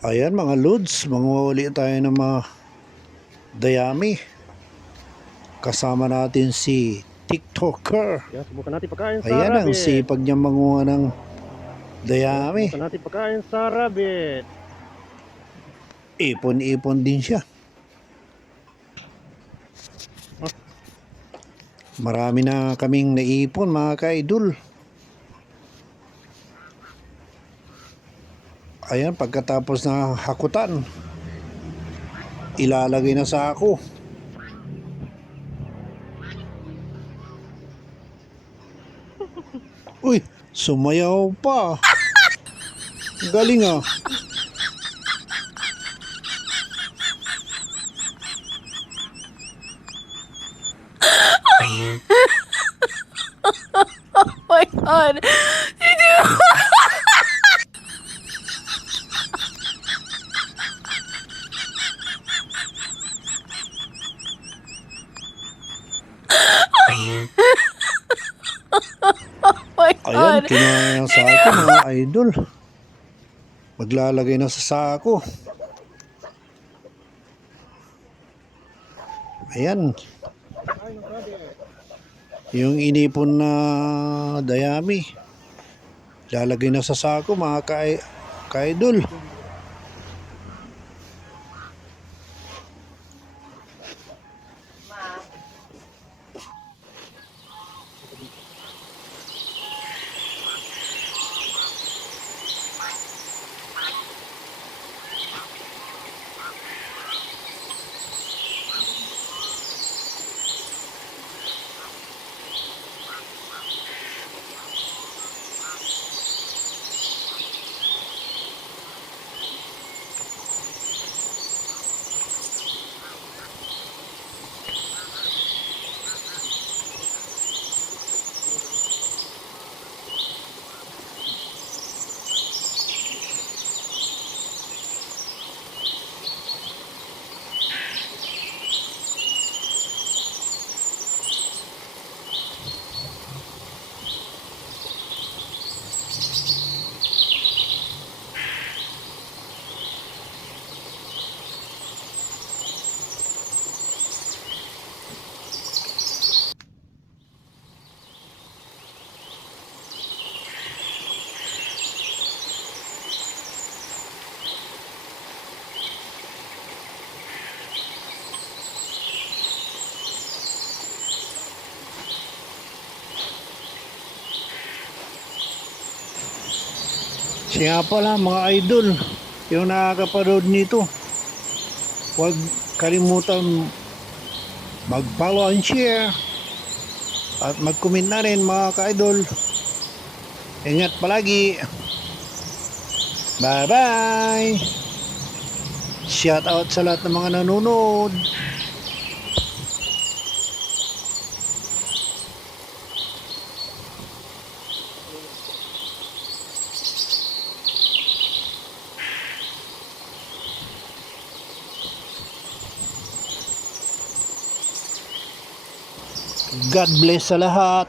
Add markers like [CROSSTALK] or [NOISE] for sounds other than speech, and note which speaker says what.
Speaker 1: Ayan mga lods, manguuli tayo ng mga dayami. Kasama natin si TikToker.
Speaker 2: Yan, subukan natin pagkain sa
Speaker 1: Ayan ang
Speaker 2: rabbit.
Speaker 1: sipag niya manguha ng dayami.
Speaker 2: Subukan natin pagkain sa rabbit.
Speaker 1: Ipon-ipon din siya. Marami na kaming naipon mga kaidol. Ayan, pagkatapos na hakutan, ilalagay na sa ako. Uy, sumayaw pa. Galing ah. [LAUGHS]
Speaker 3: my god. Oh my
Speaker 1: Ayan,
Speaker 3: god.
Speaker 1: kinaya sa akin mga idol. Maglalagay na sa sako. Ayan. Yung inipon na dayami. Lalagay na sa sako mga ka Siya pala mga idol, yung nakakaparood nito. Huwag kalimutan mag-follow and share. At mag-comment na rin mga ka-idol. Ingat palagi. Bye-bye. Shout out sa lahat ng mga nanonood. God bless sa lahat.